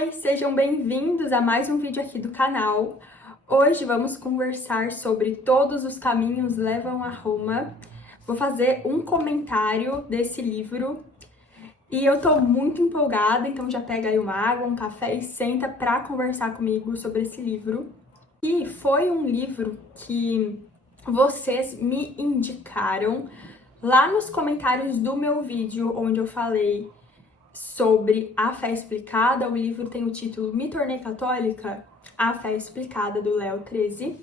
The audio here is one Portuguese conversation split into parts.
Oi, sejam bem-vindos a mais um vídeo aqui do canal. Hoje vamos conversar sobre Todos os Caminhos Levam a Roma. Vou fazer um comentário desse livro e eu tô muito empolgada, então já pega aí uma água, um café e senta pra conversar comigo sobre esse livro. E foi um livro que vocês me indicaram lá nos comentários do meu vídeo, onde eu falei sobre a fé explicada. O livro tem o título Me Tornei Católica, a fé explicada, do Léo 13.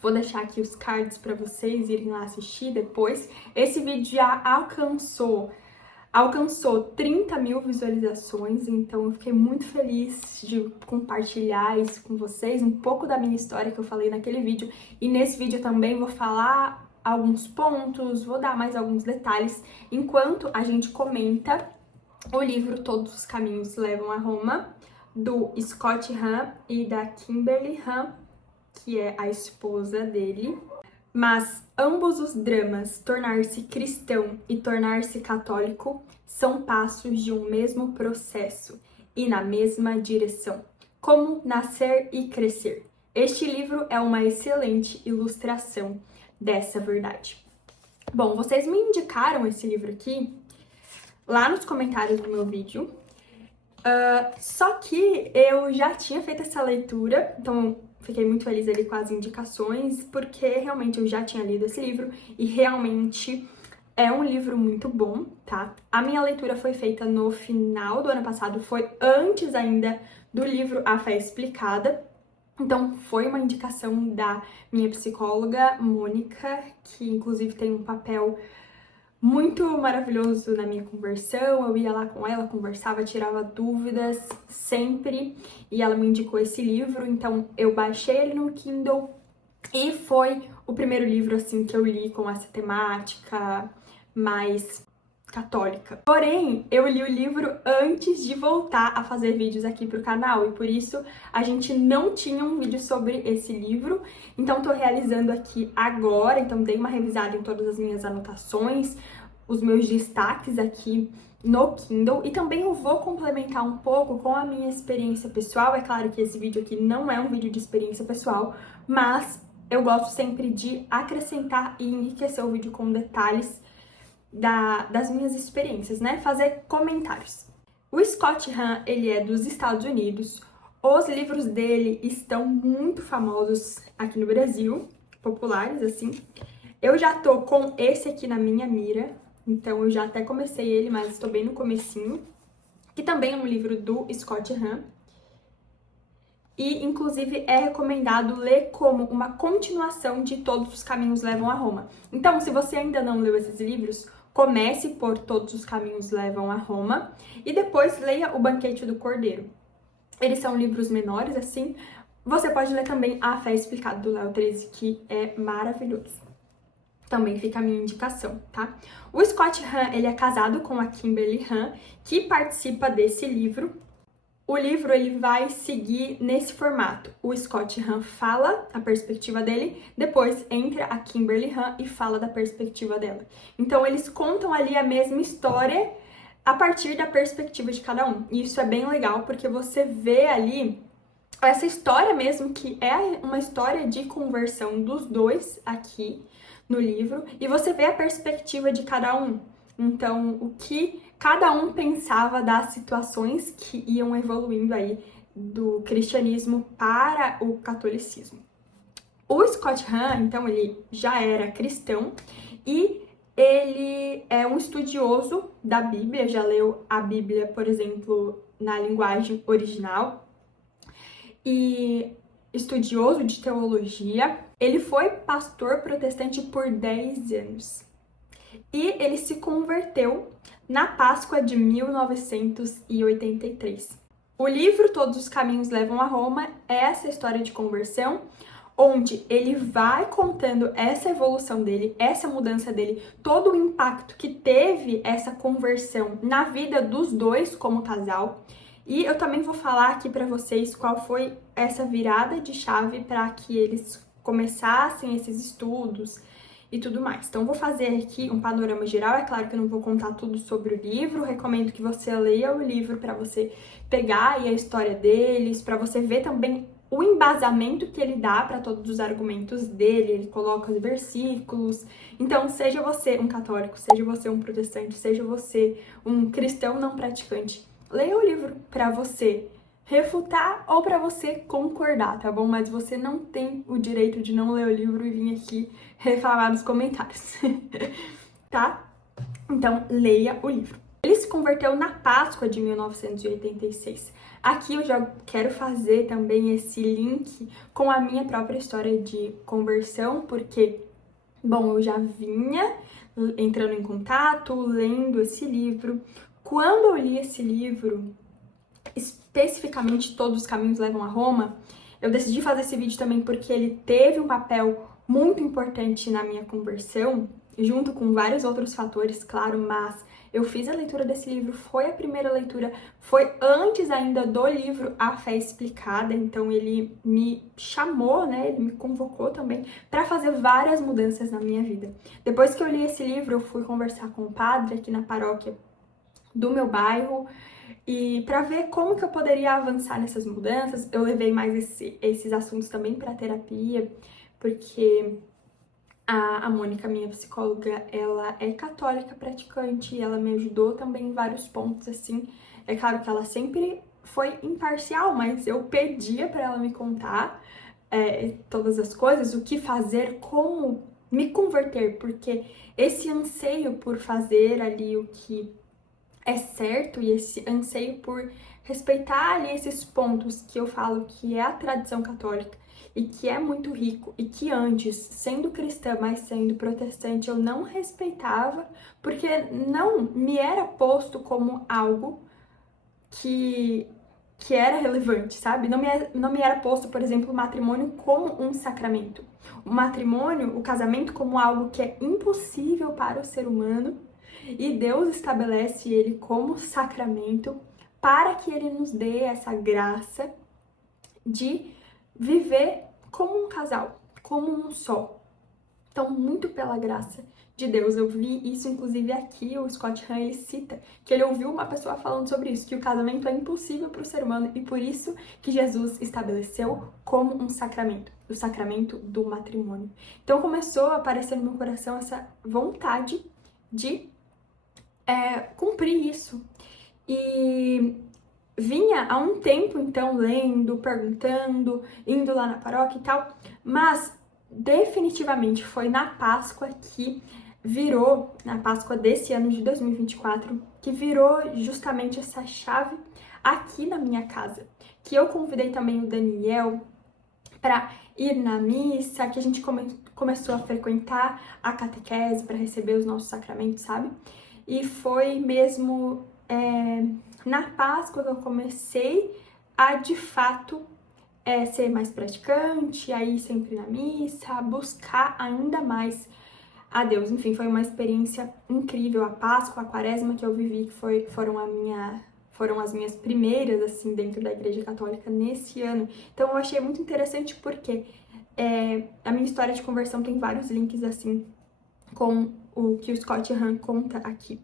Vou deixar aqui os cards para vocês irem lá assistir depois. Esse vídeo já alcançou 30 mil visualizações, então eu fiquei muito feliz de compartilhar isso com vocês, um pouco da minha história que eu falei naquele vídeo. E nesse vídeo também vou falar alguns pontos, vou dar mais alguns detalhes, enquanto a gente comenta o livro Todos os Caminhos Levam a Roma, do Scott Hahn e da Kimberly Hahn, que é a esposa dele. Mas ambos os dramas, tornar-se cristão e tornar-se católico, são passos de um mesmo processo e na mesma direção. Como nascer e crescer. Este livro é uma excelente ilustração dessa verdade. Bom, vocês me indicaram esse livro aqui lá nos comentários do meu vídeo, só que eu já tinha feito essa leitura, então fiquei muito feliz ali com as indicações, porque realmente eu já tinha lido esse livro e realmente é um livro muito bom, tá? A minha leitura foi feita no final do ano passado, foi antes ainda do livro A Fé Explicada, então foi uma indicação da minha psicóloga, Mônica, que inclusive tem um papel muito maravilhoso na minha conversão. Eu ia lá com ela, conversava, tirava dúvidas sempre, e ela me indicou esse livro, então eu baixei ele no Kindle e foi o primeiro livro assim que eu li com essa temática mais católica. Porém, eu li o livro antes de voltar a fazer vídeos aqui pro canal e por isso a gente não tinha um vídeo sobre esse livro, então tô realizando aqui agora, então dei uma revisada em todas as minhas anotações, os meus destaques aqui no Kindle, e também eu vou complementar um pouco com a minha experiência pessoal. É claro que esse vídeo aqui não é um vídeo de experiência pessoal, mas eu gosto sempre de acrescentar e enriquecer o vídeo com detalhes das minhas experiências, né? Fazer comentários. O Scott Hahn, ele é dos Estados Unidos. Os livros dele estão muito famosos aqui no Brasil, populares, assim. Eu já tô com esse aqui na minha mira, então eu já até comecei ele, mas estou bem no comecinho, que também é um livro do Scott Hahn. E, inclusive, é recomendado ler como uma continuação de Todos os Caminhos Levam a Roma. Então, se você ainda não leu esses livros, comece por Todos os Caminhos Levam a Roma e depois leia O Banquete do Cordeiro. Eles são livros menores, assim. Você pode ler também A Fé Explicada, do Léo 13, que é maravilhoso. Também fica a minha indicação, tá? O Scott Hahn, ele é casado com a Kimberly Hahn, que participa desse livro. O livro, ele vai seguir nesse formato. O Scott Hahn fala a perspectiva dele, depois entra a Kimberly Hahn e fala da perspectiva dela. Então, eles contam ali a mesma história a partir da perspectiva de cada um. E isso é bem legal, porque você vê ali essa história mesmo, que é uma história de conversão dos dois aqui no livro, e você vê a perspectiva de cada um. Então, o que cada um pensava das situações que iam evoluindo aí do cristianismo para o catolicismo. O Scott Hahn, então, ele já era cristão e ele é um estudioso da Bíblia, já leu a Bíblia, por exemplo, na linguagem original, e estudioso de teologia. Ele foi pastor protestante por 10 anos. E ele se converteu na Páscoa de 1983. O livro Todos os Caminhos Levam a Roma é essa história de conversão, onde ele vai contando essa evolução dele, essa mudança dele, todo o impacto que teve essa conversão na vida dos dois como casal. E eu também vou falar aqui para vocês qual foi essa virada de chave para que eles começassem esses estudos e tudo mais. Então, vou fazer aqui um panorama geral. É claro que eu não vou contar tudo sobre o livro, recomendo que você leia o livro para você pegar aí a história deles, para você ver também o embasamento que ele dá para todos os argumentos dele, ele coloca os versículos. Então, seja você um católico, seja você um protestante, seja você um cristão não praticante, leia o livro para você refutar ou para você concordar, tá bom? Mas você não tem o direito de não ler o livro e vir aqui reclamar nos comentários, tá? Então, leia o livro. Ele se converteu na Páscoa de 1986. Aqui eu já quero fazer também esse link com a minha própria história de conversão, porque, bom, eu já vinha entrando em contato, lendo esse livro. Quando eu li esse livro, especificamente Todos os Caminhos Levam a Roma, eu decidi fazer esse vídeo também porque ele teve um papel muito importante na minha conversão, junto com vários outros fatores, claro, mas eu fiz a leitura desse livro, foi a primeira leitura, foi antes ainda do livro A Fé Explicada, então ele me chamou, né, ele me convocou também para fazer várias mudanças na minha vida. Depois que eu li esse livro, eu fui conversar com o padre aqui na paróquia do meu bairro, e para ver como que eu poderia avançar nessas mudanças. Eu levei mais esses assuntos também para terapia, porque a Mônica, minha psicóloga, ela é católica praticante e ela me ajudou também em vários pontos, assim. É claro que ela sempre foi imparcial, mas eu pedia para ela me contar todas as coisas, o que fazer, como me converter, porque esse anseio por fazer ali o que é certo e esse anseio por respeitar ali esses pontos que eu falo que é a tradição católica e que é muito rico e que antes, sendo cristã, mas sendo protestante, eu não respeitava, porque não me era posto como algo que era relevante, sabe? Não me era posto, por exemplo, o matrimônio como um sacramento. O matrimônio, o casamento como algo que é impossível para o ser humano, e Deus estabelece ele como sacramento para que ele nos dê essa graça de viver como um casal, como um só. Então, muito pela graça de Deus. Eu vi isso, inclusive, aqui, o Scott Hahn, ele cita que ele ouviu uma pessoa falando sobre isso, que o casamento é impossível para o ser humano e por isso que Jesus estabeleceu como um sacramento, o sacramento do matrimônio. Então, começou a aparecer no meu coração essa vontade de cumprir isso. E vinha há um tempo, então, lendo, perguntando, indo lá na paróquia e tal, mas definitivamente foi na Páscoa que virou, na Páscoa desse ano de 2024, que virou justamente essa chave aqui na minha casa. Que eu convidei também o Daniel para ir na missa, que a gente começou a frequentar a catequese para receber os nossos sacramentos, sabe? E foi mesmo na Páscoa que eu comecei a, de fato, ser mais praticante, a ir sempre na missa, a buscar ainda mais a Deus. Enfim, foi uma experiência incrível. A Páscoa, a Quaresma que eu vivi, que foram as minhas primeiras, assim, dentro da Igreja Católica nesse ano. Então, eu achei muito interessante porque a minha história de conversão tem vários links, assim, com o que o Scott Hahn conta aqui.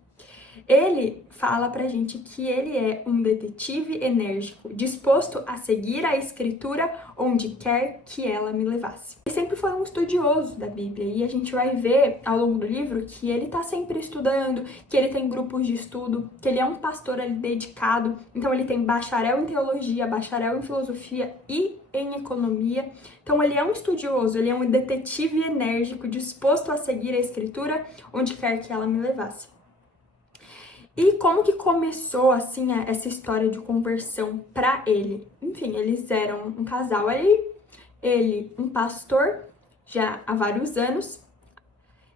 Ele fala pra gente que ele é um detetive enérgico, disposto a seguir a escritura onde quer que ela me levasse. Ele sempre foi um estudioso da Bíblia e a gente vai ver ao longo do livro que ele tá sempre estudando, que ele tem grupos de estudo, que ele é um pastor ali dedicado, então ele tem bacharel em teologia, bacharel em filosofia e em economia. Então ele é um estudioso, ele é um detetive enérgico, disposto a seguir a escritura onde quer que ela me levasse. E como que começou, assim, essa história de conversão pra ele? Enfim, eles eram um casal ali, ele um pastor, já há vários anos,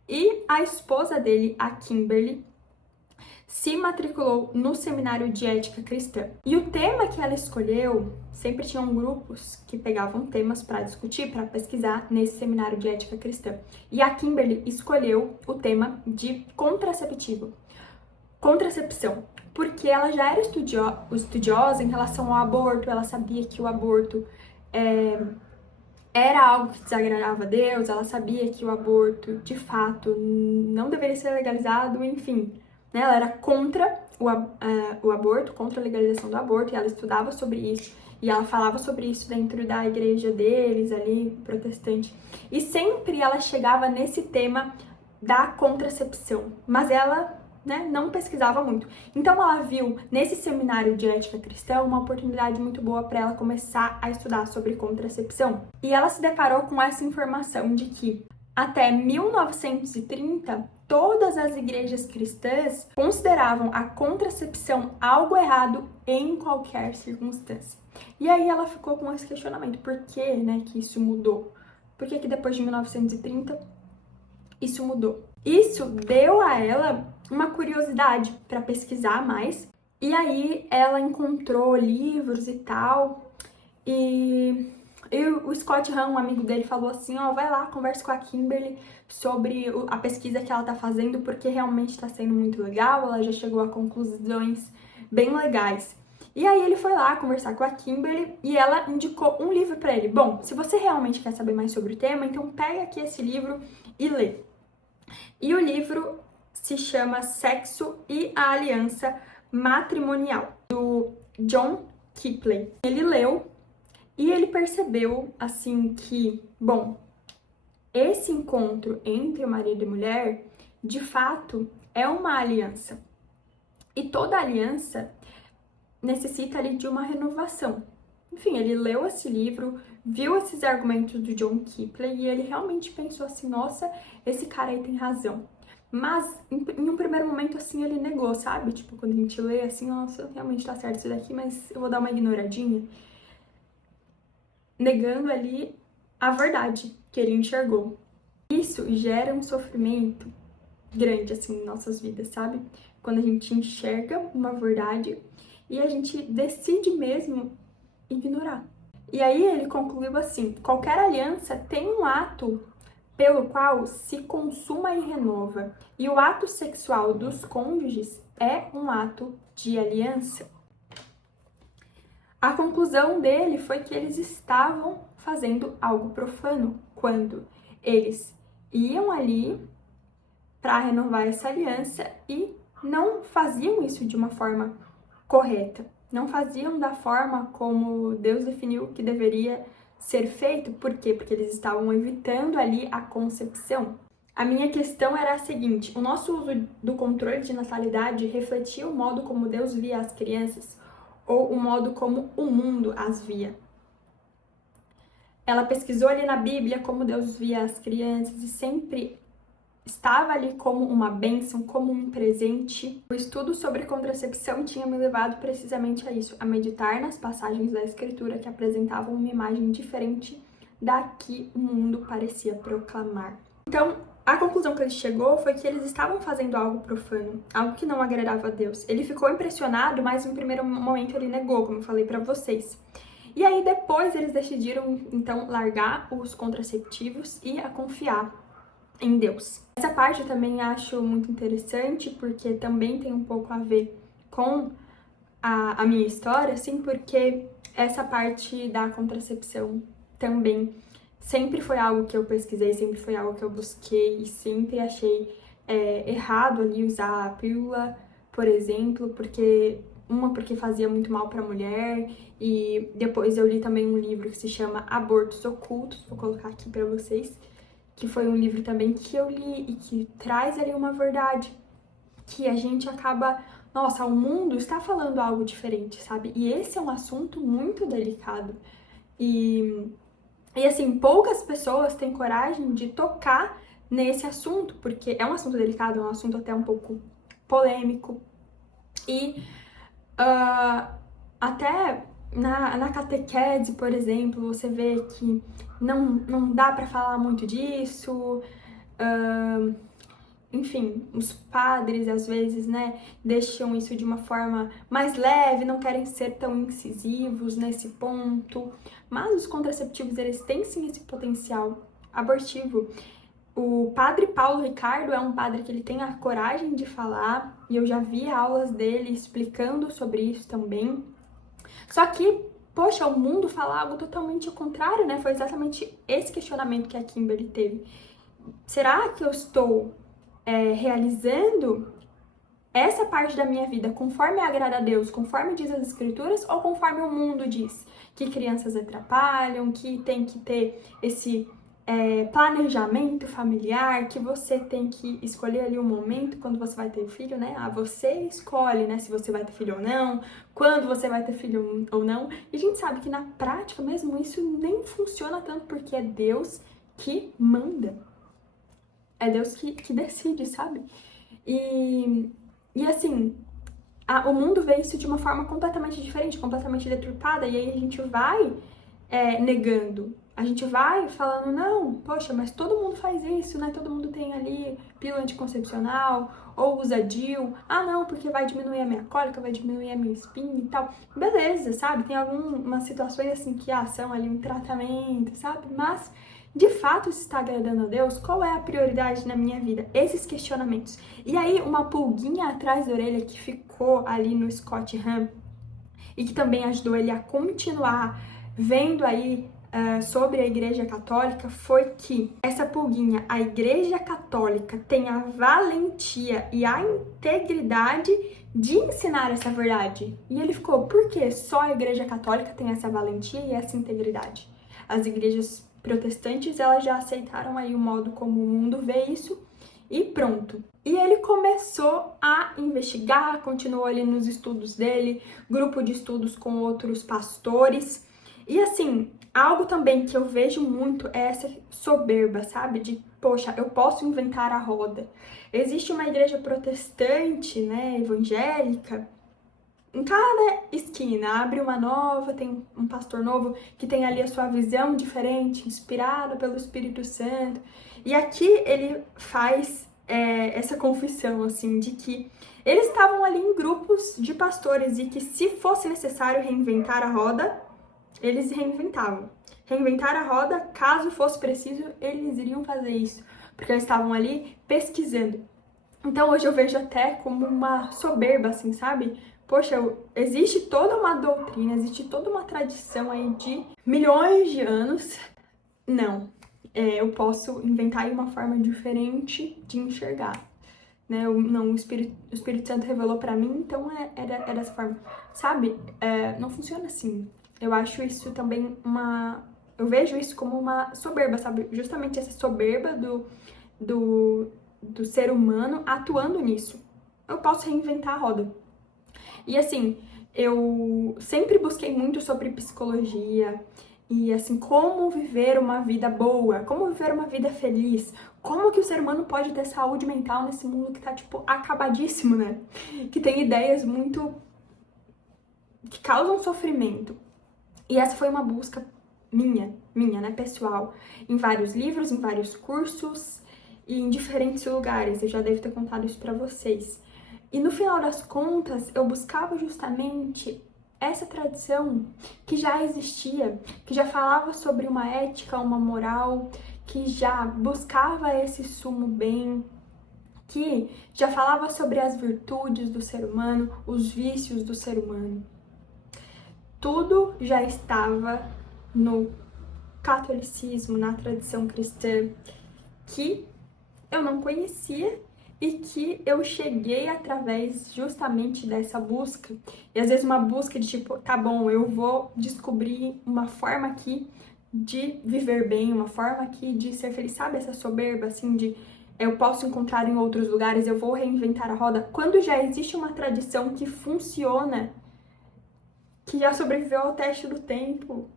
e a esposa dele, a Kimberly, se matriculou no seminário de ética cristã. E o tema que ela escolheu, sempre tinham grupos que pegavam temas para discutir, para pesquisar nesse seminário de ética cristã. E a Kimberly escolheu o tema de contracepção, porque ela já era estudiosa em relação ao aborto, ela sabia que o aborto era algo que desagradava a Deus, ela sabia que o aborto, de fato, não deveria ser legalizado, enfim, né? Ela era contra o aborto, contra a legalização do aborto, e ela estudava sobre isso, e ela falava sobre isso dentro da igreja deles, ali, protestante. E sempre ela chegava nesse tema da contracepção, mas ela, né, não pesquisava muito. Então ela viu nesse seminário de ética cristã uma oportunidade muito boa para ela começar a estudar sobre contracepção. E ela se deparou com essa informação de que até 1930 todas as igrejas cristãs consideravam a contracepção algo errado em qualquer circunstância. E aí ela ficou com esse questionamento: por que, né, que isso mudou? Por que depois de 1930 isso mudou? Isso deu a ela uma curiosidade para pesquisar mais, e aí ela encontrou livros e tal, e o Scott Hahn, um amigo dele, falou assim: ó, vai lá, conversa com a Kimberly sobre a pesquisa que ela tá fazendo, porque realmente tá sendo muito legal, ela já chegou a conclusões bem legais. E aí ele foi lá conversar com a Kimberly e ela indicou um livro para ele. Bom, se você realmente quer saber mais sobre o tema, então pega aqui esse livro e lê. E o livro se chama Sexo e a Aliança Matrimonial, do John Kipley. Ele leu e ele percebeu, assim, que, bom, esse encontro entre marido e mulher, de fato, é uma aliança. E toda aliança necessita ali de uma renovação. Enfim, ele leu esse livro, viu esses argumentos do John Kipley e ele realmente pensou assim: nossa, esse cara aí tem razão. Mas, em um primeiro momento, assim, ele negou, sabe? Tipo, quando a gente lê assim: nossa, realmente tá certo isso daqui, mas eu vou dar uma ignoradinha. Negando ali a verdade que ele enxergou. Isso gera um sofrimento grande, assim, em nossas vidas, sabe? Quando a gente enxerga uma verdade e a gente decide mesmo ignorar. E aí ele concluiu assim: qualquer aliança tem um ato pelo qual se consuma e renova, e o ato sexual dos cônjuges é um ato de aliança. A conclusão dele foi que eles estavam fazendo algo profano quando eles iam ali para renovar essa aliança e não faziam isso de uma forma correta. Não faziam da forma como Deus definiu que deveria ser feito. Por quê? Porque eles estavam evitando ali a concepção. A minha questão era a seguinte: o nosso uso do controle de natalidade refletia o modo como Deus via as crianças ou o modo como o mundo as via? Ela pesquisou ali na Bíblia como Deus via as crianças e sempre estava ali como uma bênção, como um presente. O estudo sobre contracepção tinha me levado precisamente a isso, a meditar nas passagens da Escritura que apresentavam uma imagem diferente da que o mundo parecia proclamar. Então, a conclusão que ele chegou foi que eles estavam fazendo algo profano, algo que não agradava a Deus. Ele ficou impressionado, mas no primeiro momento ele negou, como eu falei pra vocês. E aí depois eles decidiram, então, largar os contraceptivos e a confiar em Deus. Essa parte eu também acho muito interessante, porque também tem um pouco a ver com a minha história, assim, porque essa parte da contracepção também sempre foi algo que eu pesquisei, sempre foi algo que eu busquei e sempre achei errado ali usar a pílula, por exemplo, porque fazia muito mal para a mulher, e depois eu li também um livro que se chama Abortos Ocultos, vou colocar aqui para vocês, que foi um livro também que eu li e que traz ali uma verdade, que a gente acaba, nossa, o mundo está falando algo diferente, sabe? E esse é um assunto muito delicado. E assim, poucas pessoas têm coragem de tocar nesse assunto, porque é um assunto delicado, é um assunto até um pouco polêmico. E até na catequese, por exemplo, você vê que não dá para falar muito disso. Enfim, os padres às vezes, né, deixam isso de uma forma mais leve, não querem ser tão incisivos nesse ponto, mas os contraceptivos, eles têm sim esse potencial abortivo. O padre Paulo Ricardo é um padre que ele tem a coragem de falar, e eu já vi aulas dele explicando sobre isso também. Só que poxa, o mundo fala algo totalmente ao contrário, né? Foi exatamente esse questionamento que a Kimberly teve. Será que eu estou realizando essa parte da minha vida conforme agrada a Deus, conforme diz as Escrituras, ou conforme o mundo diz? Que crianças atrapalham, que tem que ter esse planejamento familiar, que você tem que escolher ali o momento quando você vai ter filho, né? Você escolhe, né, se você vai ter filho ou não, quando você vai ter filho ou não. E a gente sabe que na prática mesmo isso nem funciona tanto, porque é Deus que manda. É Deus que decide, sabe? E assim, o mundo vê isso de uma forma completamente diferente, completamente deturpada, e aí a gente vai negando. A gente vai falando, não, poxa, mas todo mundo faz isso, né? Todo mundo tem ali pílula anticoncepcional, ou usa DIU. Ah, não, porque vai diminuir a minha cólica, vai diminuir a minha espinha e tal. Beleza, sabe? Tem algumas situações assim que são ali um tratamento, sabe? Mas, de fato, se está agradando a Deus, qual é a prioridade na minha vida? Esses questionamentos. E aí, uma pulguinha atrás da orelha que ficou ali no Scott Hahn e que também ajudou ele a continuar vendo aí sobre a Igreja Católica foi que essa pulguinha, a Igreja Católica tem a valentia e a integridade de ensinar essa verdade. E ele ficou, por que só a Igreja Católica tem essa valentia e essa integridade? As igrejas protestantes, elas já aceitaram aí o modo como o mundo vê isso e pronto. E ele começou a investigar, continuou ali nos estudos dele, grupo de estudos com outros pastores. E assim, algo também que eu vejo muito é essa soberba, sabe? De, poxa, eu posso inventar a roda. Existe uma igreja protestante, né, evangélica, em cada esquina abre uma nova, tem um pastor novo que tem ali a sua visão diferente, inspirada pelo Espírito Santo. E aqui ele faz essa confissão, assim, de que eles estavam ali em grupos de pastores e que se fosse necessário reinventar a roda, eles reinventavam. Reinventar a roda, caso fosse preciso, eles iriam fazer isso, porque eles estavam ali pesquisando. Então hoje eu vejo até como uma soberba, assim, sabe? Poxa, existe toda uma doutrina, existe toda uma tradição aí de milhões de anos. Não, eu posso inventar aí uma forma diferente de enxergar, né? Não, o Espírito Santo revelou pra mim, então era dessa forma. Sabe? Não funciona assim. Eu acho isso também eu vejo isso como uma soberba, sabe? Justamente essa soberba do ser humano atuando nisso. Eu posso reinventar a roda. E assim, eu sempre busquei muito sobre psicologia e assim, como viver uma vida boa, como viver uma vida feliz, como que o ser humano pode ter saúde mental nesse mundo que tá, tipo, acabadíssimo, né? Que tem ideias muito que causam sofrimento. E essa foi uma busca minha, né, pessoal, em vários livros, em vários cursos e em diferentes lugares. Eu já devo ter contado isso pra vocês. E no final das contas, eu buscava justamente essa tradição que já existia, que já falava sobre uma ética, uma moral, que já buscava esse sumo bem, que já falava sobre as virtudes do ser humano, os vícios do ser humano. Tudo já estava no catolicismo, na tradição cristã, que eu não conhecia e que eu cheguei através justamente dessa busca. E às vezes uma busca de tipo, tá bom, eu vou descobrir uma forma aqui de viver bem, uma forma aqui de ser feliz, sabe? Essa soberba, assim, de eu posso encontrar em outros lugares, eu vou reinventar a roda. Quando já existe uma tradição que funciona, que já sobreviveu ao teste do tempo,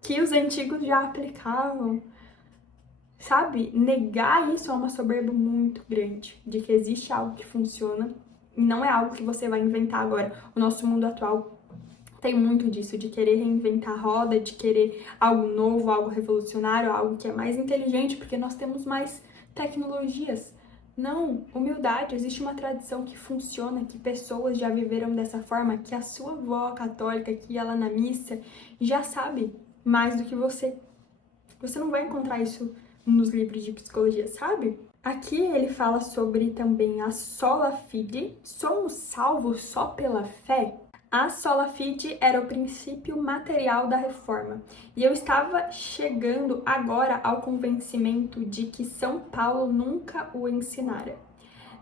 que os antigos já aplicavam, sabe? Negar isso é uma soberba muito grande, de que existe algo que funciona e não é algo que você vai inventar agora. O nosso mundo atual tem muito disso, de querer reinventar a roda, de querer algo novo, algo revolucionário, algo que é mais inteligente, porque nós temos mais tecnologias. Não, humildade, existe uma tradição que funciona, que pessoas já viveram dessa forma, que a sua avó católica que ia lá na missa já sabe mais do que você. Você não vai encontrar isso nos livros de psicologia, sabe? Aqui ele fala sobre também a sola fide, somos salvos só pela fé. A sola fide era o princípio material da reforma, e eu estava chegando agora ao convencimento de que São Paulo nunca o ensinara.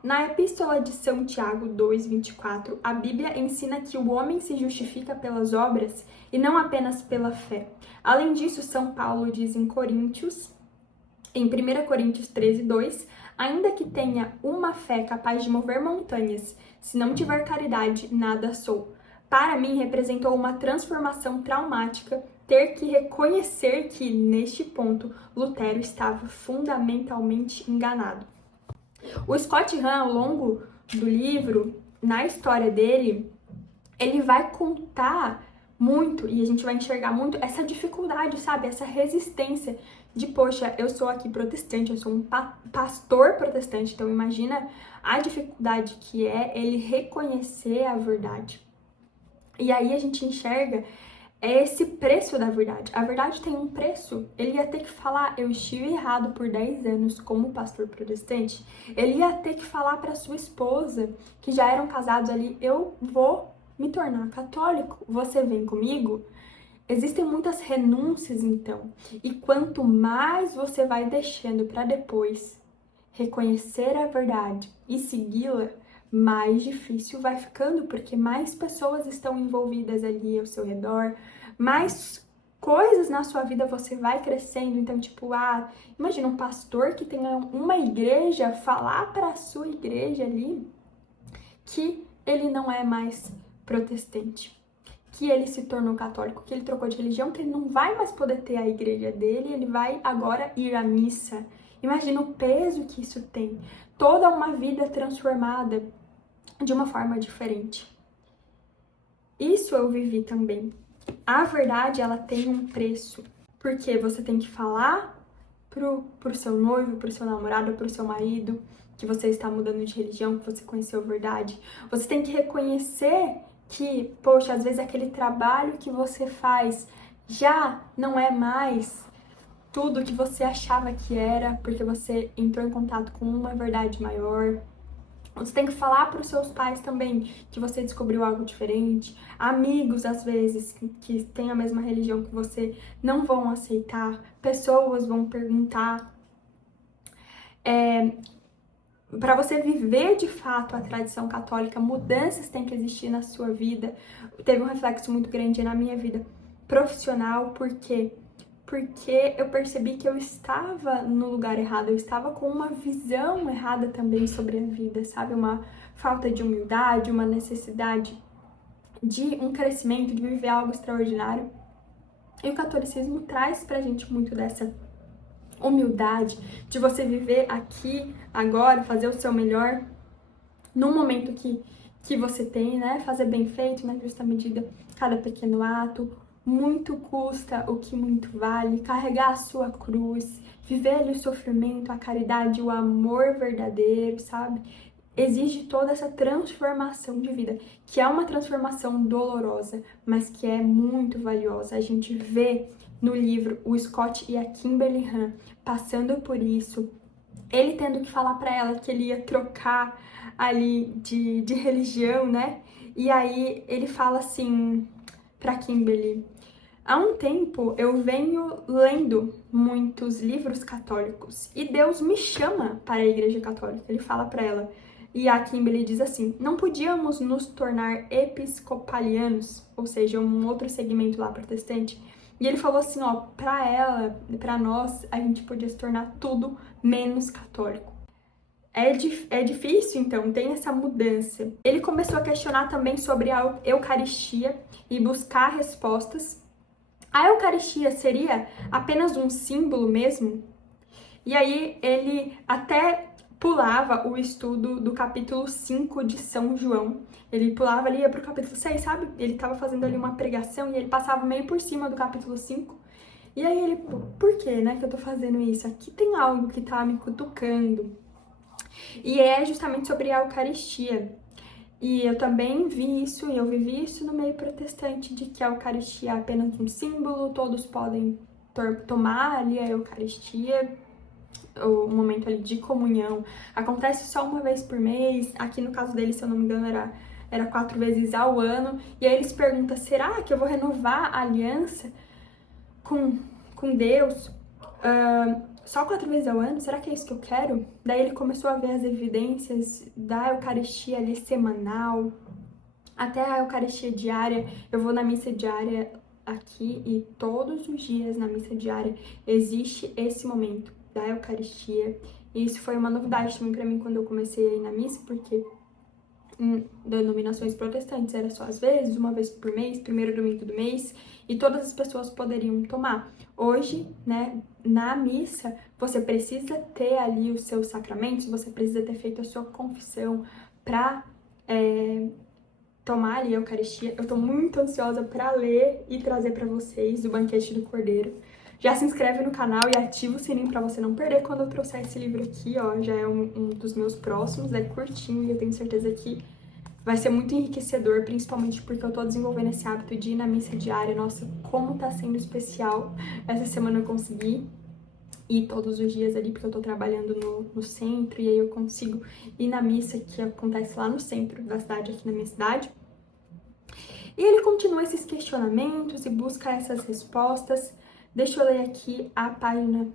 Na Epístola de São Tiago 2,24, a Bíblia ensina que o homem se justifica pelas obras e não apenas pela fé. Além disso, São Paulo diz em em 1 Coríntios 13,2, ainda que tenha uma fé capaz de mover montanhas, se não tiver caridade, nada sou. Para mim, representou uma transformação traumática ter que reconhecer que, neste ponto, Lutero estava fundamentalmente enganado. O Scott Hahn, ao longo do livro, na história dele, ele vai contar muito, e a gente vai enxergar muito, essa dificuldade, sabe? Essa resistência de, poxa, eu sou aqui protestante, eu sou um pastor protestante, então imagina a dificuldade que é ele reconhecer a verdade. E aí a gente enxerga esse preço da verdade. A verdade tem um preço. Ele ia ter que falar, eu estive errado por 10 anos como pastor protestante. Ele ia ter que falar para sua esposa, que já eram casados ali, eu vou me tornar católico. Você vem comigo? Existem muitas renúncias, então. E quanto mais você vai deixando para depois reconhecer a verdade e segui-la, mais difícil vai ficando, porque mais pessoas estão envolvidas ali ao seu redor, mais coisas na sua vida você vai crescendo. Então, tipo, imagina um pastor que tenha uma igreja falar para a sua igreja ali que ele não é mais protestante, que ele se tornou católico, que ele trocou de religião, que ele não vai mais poder ter a igreja dele, ele vai agora ir à missa. Imagina o peso que isso tem. Toda uma vida transformada de uma forma diferente. Isso eu vivi também. A verdade, ela tem um preço, porque você tem que falar pro seu noivo, pro seu namorado, pro seu marido, que você está mudando de religião, que você conheceu a verdade. Você tem que reconhecer que, poxa, às vezes aquele trabalho que você faz já não é mais tudo que você achava que era, porque você entrou em contato com uma verdade maior. Você tem que falar para os seus pais também que você descobriu algo diferente. Amigos, às vezes, que têm a mesma religião que você, não vão aceitar. Pessoas vão perguntar. Para você viver de fato a tradição católica, mudanças têm que existir na sua vida. Teve um reflexo muito grande na minha vida profissional, porque eu percebi que eu estava no lugar errado, eu estava com uma visão errada também sobre a vida, sabe? Uma falta de humildade, uma necessidade de um crescimento, de viver algo extraordinário. E o catolicismo traz pra gente muito dessa humildade, de você viver aqui, agora, fazer o seu melhor no momento que você tem, né? Fazer bem feito, na justa medida, cada pequeno ato. Muito custa o que muito vale, carregar a sua cruz, viver ali o sofrimento, a caridade, o amor verdadeiro, sabe? Exige toda essa transformação de vida, que é uma transformação dolorosa, mas que é muito valiosa. A gente vê no livro o Scott e a Kimberly Hahn passando por isso, ele tendo que falar para ela que ele ia trocar ali de religião, né? E aí ele fala assim para Kimberly: há um tempo eu venho lendo muitos livros católicos e Deus me chama para a Igreja Católica. Ele fala para ela. E a Kimberly diz assim: não podíamos nos tornar episcopalianos, ou seja, um outro segmento lá protestante. E ele falou assim, ó, para ela, para nós, a gente podia se tornar tudo menos católico. É difícil, então, tem essa mudança. Ele começou a questionar também sobre a Eucaristia e buscar respostas. A Eucaristia seria apenas um símbolo mesmo? E aí ele até pulava o estudo do capítulo 5 de São João. Ele pulava ali, ia pro capítulo 6, sabe? Ele tava fazendo ali uma pregação e ele passava meio por cima do capítulo 5. E aí ele, por que, né, que eu tô fazendo isso? Aqui tem algo que tá me cutucando. E é justamente sobre a Eucaristia. E eu também vi isso, e eu vivi isso no meio protestante, de que a Eucaristia é apenas um símbolo, todos podem tomar ali a Eucaristia, o momento ali de comunhão. Acontece só uma vez por mês, aqui no caso dele, se eu não me engano, era era 4 vezes ao ano. E aí ele se pergunta, será que eu vou renovar a aliança com Deus só 4 vezes ao ano? Será que é isso que eu quero? Daí ele começou a ver as evidências da Eucaristia ali semanal, até a Eucaristia diária. Eu vou na missa diária aqui e todos os dias na missa diária existe esse momento da Eucaristia. E isso foi uma novidade também pra mim quando eu comecei a ir na missa, porque em denominações protestantes era só às vezes, uma vez por mês, primeiro domingo do mês, e todas as pessoas poderiam tomar. Hoje, né, na missa, você precisa ter ali os seus sacramentos, você precisa ter feito a sua confissão pra tomar ali a Eucaristia. Eu tô muito ansiosa pra ler e trazer pra vocês o Banquete do Cordeiro. Já se inscreve no canal e ativa o sininho pra você não perder quando eu trouxer esse livro aqui, ó. Já é um dos meus próximos, é curtinho e eu tenho certeza que vai ser muito enriquecedor, principalmente porque eu tô desenvolvendo esse hábito de ir na missa diária. Nossa, como tá sendo especial. Essa semana eu consegui ir todos os dias ali, porque eu tô trabalhando no centro, e aí eu consigo ir na missa que acontece lá no centro da cidade, aqui na minha cidade. E ele continua esses questionamentos e busca essas respostas. Deixa eu ler aqui a página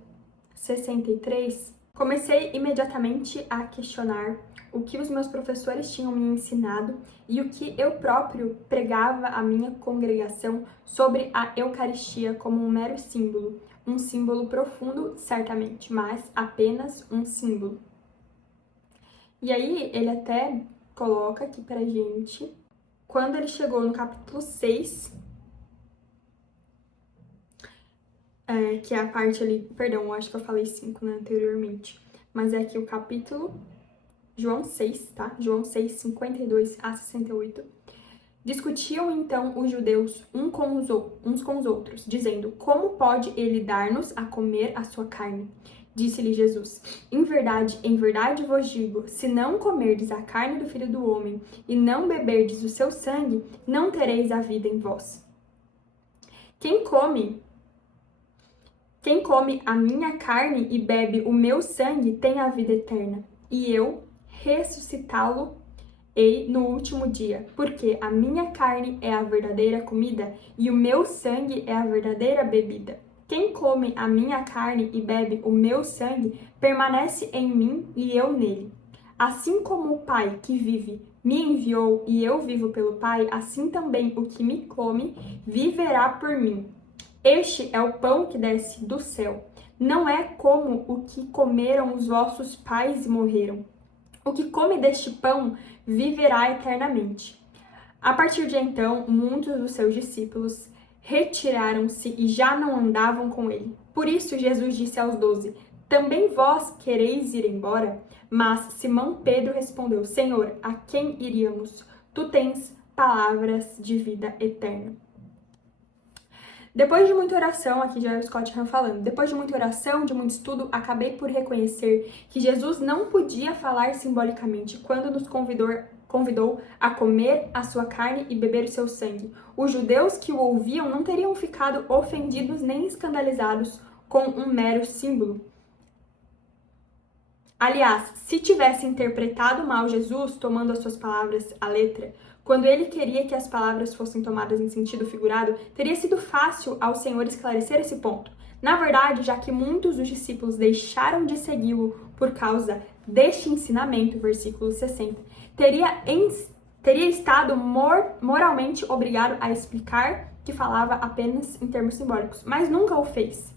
63. Comecei imediatamente a questionar o que os meus professores tinham me ensinado e o que eu próprio pregava à minha congregação sobre a Eucaristia como um mero símbolo. Um símbolo profundo, certamente, mas apenas um símbolo. E aí, ele até coloca aqui pra gente, quando ele chegou no capítulo 6, que é a parte ali, perdão, eu acho que eu falei 5, né, anteriormente, mas é aqui o capítulo, João 6, tá? João 6, 52 a 68. Discutiam então os judeus uns com os outros, dizendo, como pode ele dar-nos a comer a sua carne? Disse-lhe Jesus, em verdade vos digo, se não comerdes a carne do Filho do Homem e não beberdes o seu sangue, não tereis a vida em vós. Quem come a minha carne e bebe o meu sangue tem a vida eterna, e eu ressuscitá-lo-ei no último dia, porque a minha carne é a verdadeira comida e o meu sangue é a verdadeira bebida. Quem come a minha carne e bebe o meu sangue permanece em mim e eu nele. Assim como o Pai que vive me enviou e eu vivo pelo Pai, assim também o que me come viverá por mim. Este é o pão que desce do céu. Não é como o que comeram os vossos pais e morreram. O que come deste pão viverá eternamente. A partir de então, muitos dos seus discípulos retiraram-se e já não andavam com ele. Por isso, Jesus disse aos 12, também vós quereis ir embora? Mas Simão Pedro respondeu, Senhor, a quem iríamos? Tu tens palavras de vida eterna. Depois de muita oração, aqui já é o Scott Hahn falando, depois de muita oração, de muito estudo, acabei por reconhecer que Jesus não podia falar simbolicamente quando nos convidou a comer a sua carne e beber o seu sangue. Os judeus que o ouviam não teriam ficado ofendidos nem escandalizados com um mero símbolo. Aliás, se tivesse interpretado mal Jesus, tomando as suas palavras à letra, quando ele queria que as palavras fossem tomadas em sentido figurado, teria sido fácil ao Senhor esclarecer esse ponto. Na verdade, já que muitos dos discípulos deixaram de segui-lo por causa deste ensinamento, versículo 60, teria estado moralmente obrigado a explicar que falava apenas em termos simbólicos, mas nunca o fez.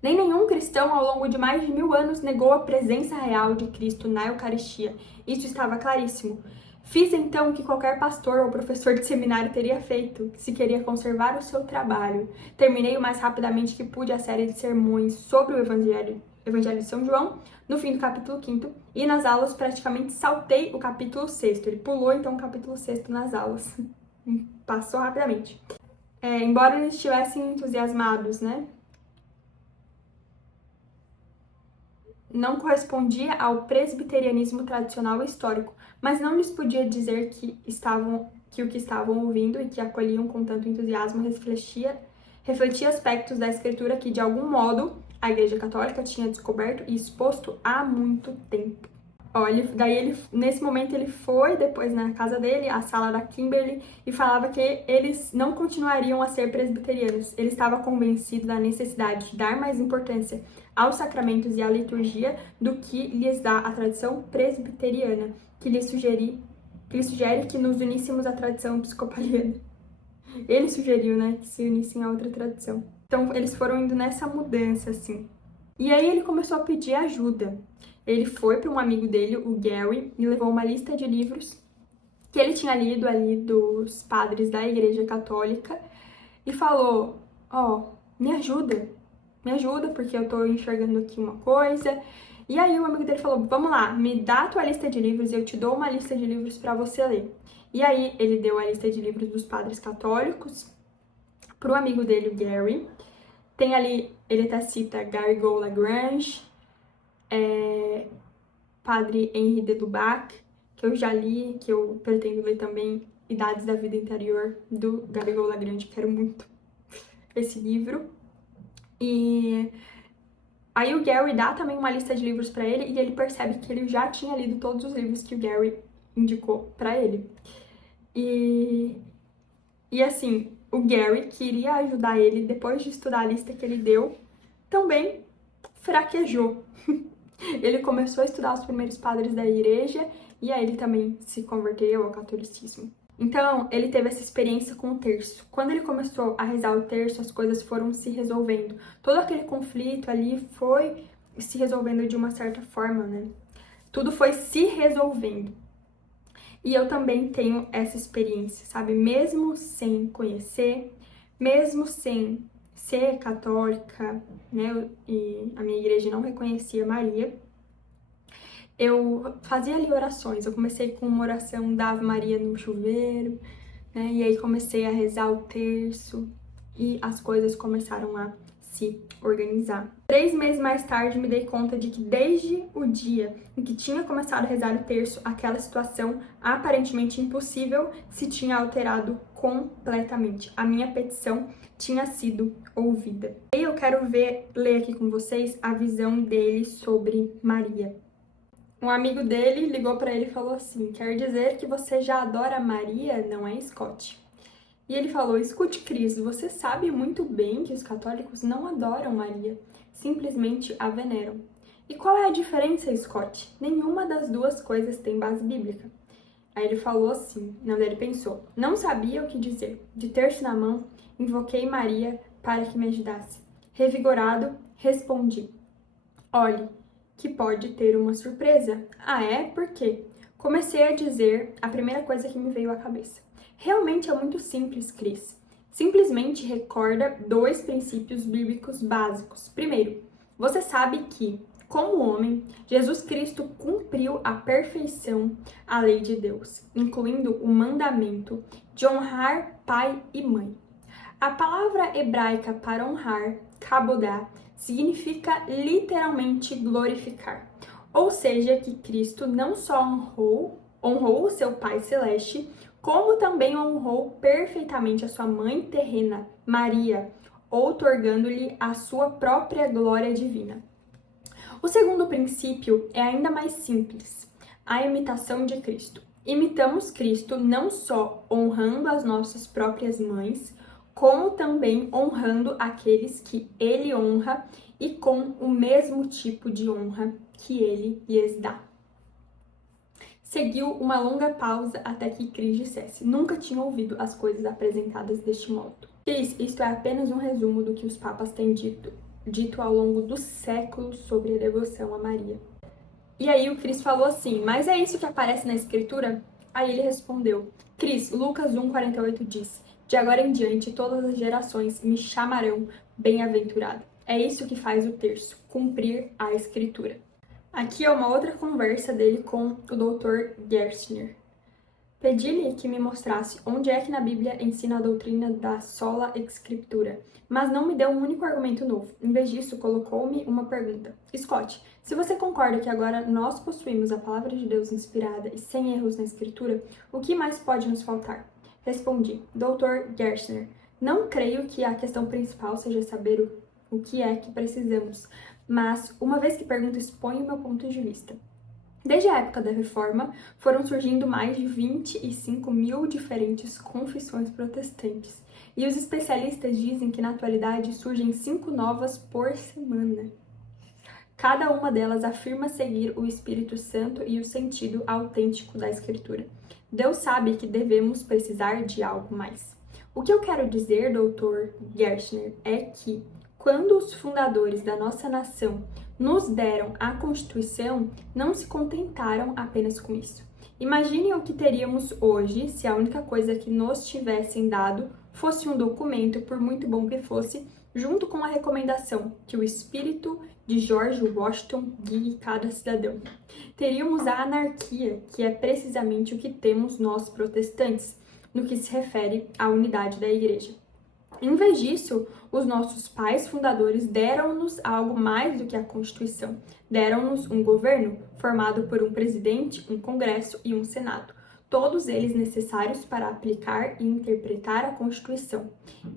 Nem nenhum cristão ao longo de mais de 1000 anos negou a presença real de Cristo na Eucaristia. Isso estava claríssimo. Fiz então o que qualquer pastor ou professor de seminário teria feito, se queria conservar o seu trabalho. Terminei o mais rapidamente que pude a série de sermões sobre o Evangelho de São João, no fim do capítulo 5º, e nas aulas praticamente saltei o capítulo 6º. Ele pulou então o capítulo 6º nas aulas. Passou rapidamente. Embora eles estivessem entusiasmados, né? Não correspondia ao presbiterianismo tradicional e histórico, mas não lhes podia dizer que o que estavam ouvindo e que acolhiam com tanto entusiasmo refletia aspectos da escritura que, de algum modo, a Igreja Católica tinha descoberto e exposto há muito tempo. Ó, nesse momento ele foi depois na casa dele, a sala da Kimberly, e falava que eles não continuariam a ser presbiterianos. Ele estava convencido da necessidade de dar mais importância aos sacramentos e à liturgia do que lhes dá a tradição presbiteriana, que lhe sugere que nos uníssemos à tradição episcopaliana. Ele sugeriu, né, que se unissem a outra tradição. Então, eles foram indo nessa mudança, assim. E aí ele começou a pedir ajuda. Ele foi para um amigo dele, o Gary, e levou uma lista de livros que ele tinha lido ali dos padres da Igreja Católica e falou: ó, me ajuda porque eu tô enxergando aqui uma coisa. E aí o amigo dele falou: vamos lá, me dá a tua lista de livros e eu te dou uma lista de livros para você ler. E aí ele deu a lista de livros dos padres católicos pro amigo dele, o Gary. Tem ali, ele até cita Garrigou Lagrange, Padre Henri de Lubac, que eu já li, que eu pretendo ler também, Idades da Vida Interior, do Garrigou Lagrange, quero muito esse livro. E aí o Gary dá também uma lista de livros para ele e ele percebe que ele já tinha lido todos os livros que o Gary indicou para ele. E assim, o Gary queria ajudar ele, depois de estudar a lista que ele deu, também fraquejou. Ele começou a estudar os primeiros padres da igreja e aí ele também se converteu ao catolicismo. Então, ele teve essa experiência com o terço. Quando ele começou a rezar o terço, as coisas foram se resolvendo. Todo aquele conflito ali foi se resolvendo de uma certa forma, né? Tudo foi se resolvendo. E eu também tenho essa experiência, sabe? Mesmo sem conhecer, mesmo sem ser católica, né? E a minha igreja não reconhecia Maria. Eu fazia ali orações. Eu comecei com uma oração da Ave Maria no chuveiro, né? E aí comecei a rezar o terço e as coisas começaram a se organizar. 3 meses mais tarde, me dei conta de que desde o dia em que tinha começado a rezar o terço, aquela situação aparentemente impossível se tinha alterado completamente. A minha petição tinha sido ouvida. E eu quero ler aqui com vocês a visão dele sobre Maria. Um amigo dele ligou para ele e falou assim: quer dizer que você já adora Maria, não é, Scott? E ele falou: escute, Cris, você sabe muito bem que os católicos não adoram Maria, simplesmente a veneram. E qual é a diferença, Scott? Nenhuma das duas coisas tem base bíblica. Aí ele falou assim, ele pensou: não sabia o que dizer. De terço na mão, invoquei Maria para que me ajudasse. Revigorado, respondi: olhe, que pode ter uma surpresa. Ah, é? Por quê? Comecei a dizer a primeira coisa que me veio à cabeça. Realmente é muito simples, Cris. Simplesmente recorda 2 princípios bíblicos básicos. Primeiro, você sabe que, como homem, Jesus Cristo cumpriu à perfeição a lei de Deus, incluindo o mandamento de honrar pai e mãe. A palavra hebraica para honrar, kabodá, significa literalmente glorificar. Ou seja, que Cristo não só honrou o seu Pai Celeste, como também honrou perfeitamente a sua mãe terrena, Maria, outorgando-lhe a sua própria glória divina. O segundo princípio é ainda mais simples, a imitação de Cristo. Imitamos Cristo não só honrando as nossas próprias mães, como também honrando aqueles que ele honra e com o mesmo tipo de honra que ele lhes dá. Seguiu uma longa pausa até que Cris dissesse: nunca tinha ouvido as coisas apresentadas deste modo. Cris, isto é apenas um resumo do que os papas têm dito ao longo dos séculos sobre a devoção a Maria. E aí o Cris falou assim: mas é isso que aparece na escritura? Aí ele respondeu: Cris, Lucas 1,48 diz: de agora em diante todas as gerações me chamarão bem-aventurado. É isso que faz o terço, cumprir a escritura. Aqui é uma outra conversa dele com o Dr. Gerstner. Pedi-lhe que me mostrasse onde é que na Bíblia ensina a doutrina da sola scriptura, mas não me deu um único argumento novo. Em vez disso, colocou-me uma pergunta. Scott, se você concorda que agora nós possuímos a palavra de Deus inspirada e sem erros na escritura, o que mais pode nos faltar? Respondi, Dr. Gerstner, não creio que a questão principal seja saber o que é que precisamos, mas, uma vez que pergunto, exponho o meu ponto de vista. Desde a época da Reforma, foram surgindo mais de 25 mil diferentes confissões protestantes. E os especialistas dizem que na atualidade surgem 5 novas por semana. Cada uma delas afirma seguir o Espírito Santo e o sentido autêntico da Escritura. Deus sabe que devemos precisar de algo mais. O que eu quero dizer, Dr. Gerstner, é que quando os fundadores da nossa nação nos deram a Constituição, não se contentaram apenas com isso. Imaginem o que teríamos hoje se a única coisa que nos tivessem dado fosse um documento, por muito bom que fosse, junto com a recomendação que o espírito de George Washington guie cada cidadão. Teríamos a anarquia, que é precisamente o que temos nós protestantes, no que se refere à unidade da igreja. Em vez disso, os nossos pais fundadores deram-nos algo mais do que a Constituição. Deram-nos um governo formado por um presidente, um congresso e um senado, todos eles necessários para aplicar e interpretar a Constituição.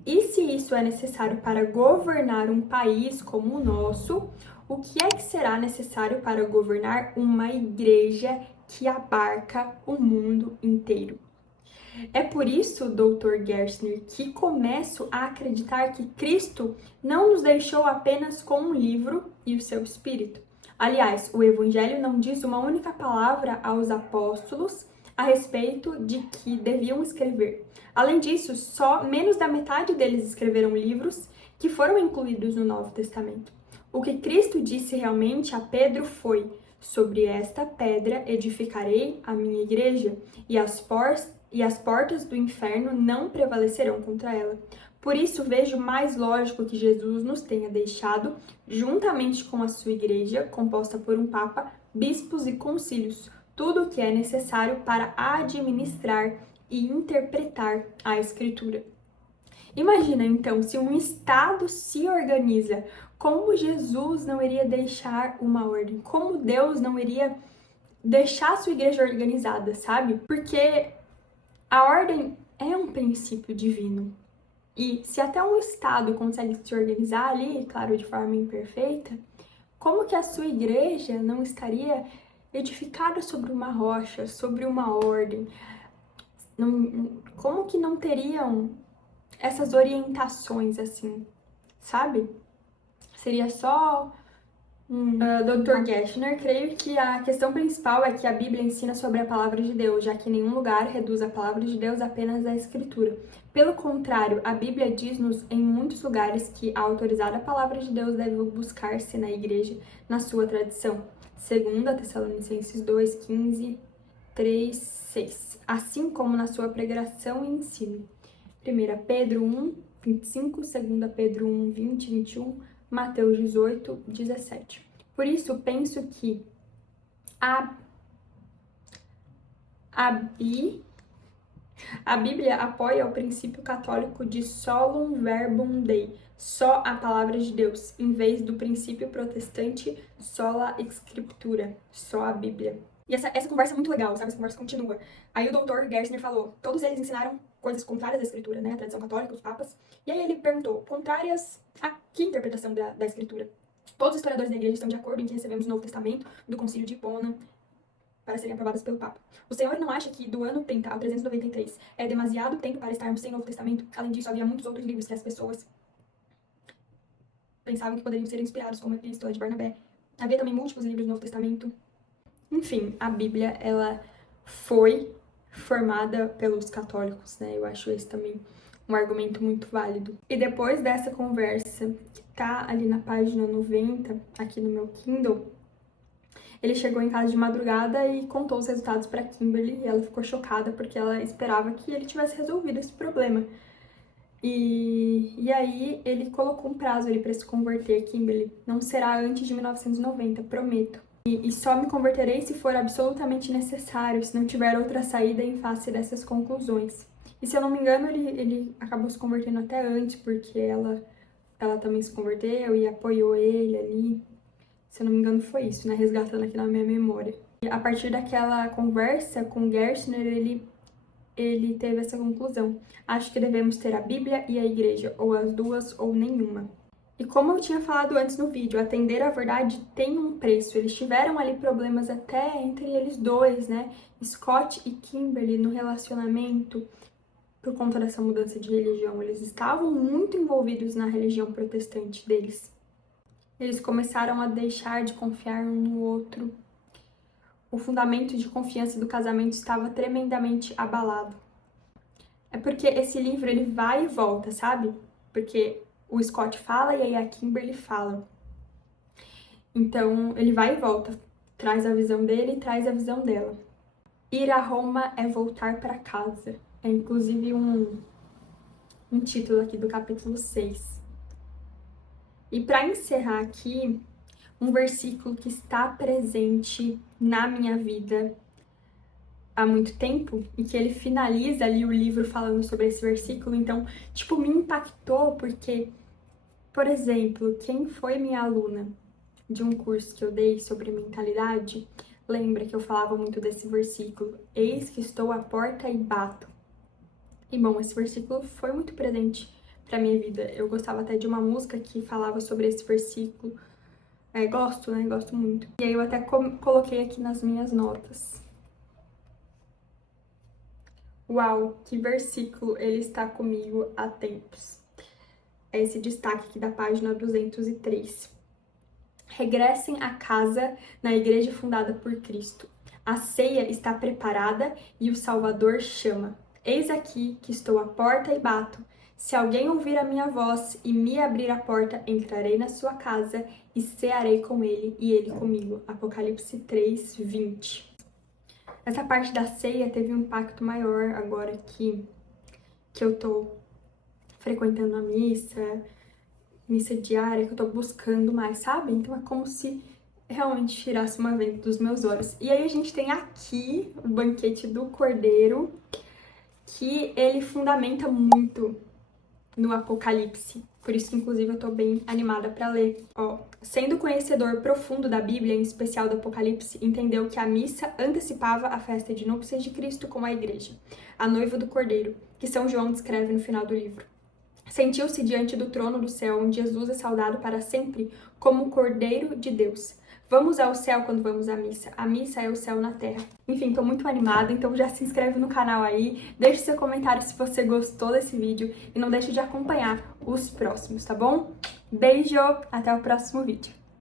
E se isso é necessário para governar um país como o nosso, o que é que será necessário para governar uma igreja que abarca o mundo inteiro? É por isso, Dr. Gerstner, que começo a acreditar que Cristo não nos deixou apenas com um livro e o seu Espírito. Aliás, o Evangelho não diz uma única palavra aos apóstolos a respeito de que deviam escrever. Além disso, só menos da metade deles escreveram livros que foram incluídos no Novo Testamento. O que Cristo disse realmente a Pedro foi: sobre esta pedra edificarei a minha igreja, e as portas do inferno não prevalecerão contra ela. Por isso, vejo mais lógico que Jesus nos tenha deixado, juntamente com a sua igreja, composta por um papa, bispos e concílios, tudo o que é necessário para administrar e interpretar a Escritura. Imagina, então, se um Estado se organiza, como Jesus não iria deixar uma ordem? Como Deus não iria deixar a sua igreja organizada, sabe? Porque a ordem é um princípio divino. E se até um Estado consegue se organizar ali, claro, de forma imperfeita, como que a sua igreja não estaria edificada sobre uma rocha, sobre uma ordem? Como que não teriam essas orientações assim, sabe? Seria só Dr. Gerstner, creio que a questão principal é que a Bíblia ensina sobre a palavra de Deus, já que nenhum lugar reduz a palavra de Deus apenas à Escritura. Pelo contrário, a Bíblia diz-nos em muitos lugares que a autorizada palavra de Deus deve buscar-se na igreja, na sua tradição. 2 Tessalonicenses 2, 15, 3, 6. Assim como na sua pregação e ensino. 1 Pedro 1, 25, 2 Pedro 1, 20, 21, Mateus 18, 17. Por isso, penso que a Bíblia apoia o princípio católico de solum verbum Dei, só a palavra de Deus, em vez do princípio protestante sola scriptura, só a Bíblia. E essa conversa é muito legal, sabe? Essa conversa continua. Aí o Dr. Gerstner falou, todos eles ensinaram coisas contrárias à Escritura, né? A tradição católica, os papas. E aí ele perguntou, contrárias a que interpretação da Escritura? Todos os historiadores da igreja estão de acordo em que recebemos o Novo Testamento do Concílio de Hipona para serem aprovadas pelo Papa. O Senhor não acha que do ano 30 ao 393 é demasiado tempo para estarmos sem Novo Testamento? Além disso, havia muitos outros livros que as pessoas pensavam que poderiam ser inspirados, como a Epístola de Barnabé. Havia também múltiplos livros do Novo Testamento. Enfim, a Bíblia, ela foi formada pelos católicos, né? Eu acho esse também um argumento muito válido. E depois dessa conversa, que tá ali na página 90, aqui no meu Kindle, ele chegou em casa de madrugada e contou os resultados para Kimberly, e ela ficou chocada porque ela esperava que ele tivesse resolvido esse problema. E aí ele colocou um prazo ali para se converter, Kimberly. Não será antes de 1990, prometo. E só me converterei se for absolutamente necessário, se não tiver outra saída em face dessas conclusões. E se eu não me engano, ele acabou se convertendo até antes, porque ela também se converteu e apoiou ele ali. Se eu não me engano, foi isso, né? Resgatando aqui na minha memória. E a partir daquela conversa com Gerstner, ele teve essa conclusão. Acho que devemos ter a Bíblia e a igreja, ou as duas ou nenhuma. E como eu tinha falado antes no vídeo, atender à verdade tem um preço. Eles tiveram ali problemas até entre eles dois, né? Scott e Kimberly no relacionamento por conta dessa mudança de religião. Eles estavam muito envolvidos na religião protestante deles. Eles começaram a deixar de confiar um no outro. O fundamento de confiança do casamento estava tremendamente abalado. É porque esse livro ele vai e volta, sabe? Porque o Scott fala e aí a Kimberly fala. Então ele vai e volta, traz a visão dele e traz a visão dela. Ir a Roma é voltar para casa. É inclusive um título aqui do capítulo 6. E para encerrar aqui, um versículo que está presente na minha vida há muito tempo e que ele finaliza ali o livro falando sobre esse versículo, então, tipo, me impactou porque, por exemplo, quem foi minha aluna de um curso que eu dei sobre mentalidade, lembra que eu falava muito desse versículo, eis que estou à porta e bato. E bom, esse versículo foi muito presente para minha vida. Eu gostava até de uma música que falava sobre esse versículo. Gosto, né? Gosto muito. E aí eu até coloquei aqui nas minhas notas. Uau, que versículo, ele está comigo há tempos. É esse destaque aqui da página 203. Regressem à casa na igreja fundada por Cristo. A ceia está preparada e o Salvador chama. Eis aqui que estou à porta e bato. Se alguém ouvir a minha voz e me abrir a porta, entrarei na sua casa e cearei com ele e ele comigo. Apocalipse 3:20. Essa parte da ceia teve um impacto maior agora que eu tô frequentando a missa diária, que eu tô buscando mais, sabe? Então é como se realmente tirasse uma venda dos meus olhos. E aí a gente tem aqui o banquete do Cordeiro, que ele fundamenta muito no Apocalipse. Por isso que, inclusive, eu tô bem animada para ler. Ó, sendo conhecedor profundo da Bíblia, em especial do Apocalipse, entendeu que a missa antecipava a festa de núpcias de Cristo com a igreja, a noiva do Cordeiro, que São João descreve no final do livro. Sentiu-se diante do trono do céu, onde Jesus é saudado para sempre como o Cordeiro de Deus. Vamos ao céu quando vamos à missa. A missa é o céu na terra. Enfim, tô muito animada, então já se inscreve no canal aí, deixe seu comentário se você gostou desse vídeo e não deixe de acompanhar os próximos, tá bom? Beijo, até o próximo vídeo.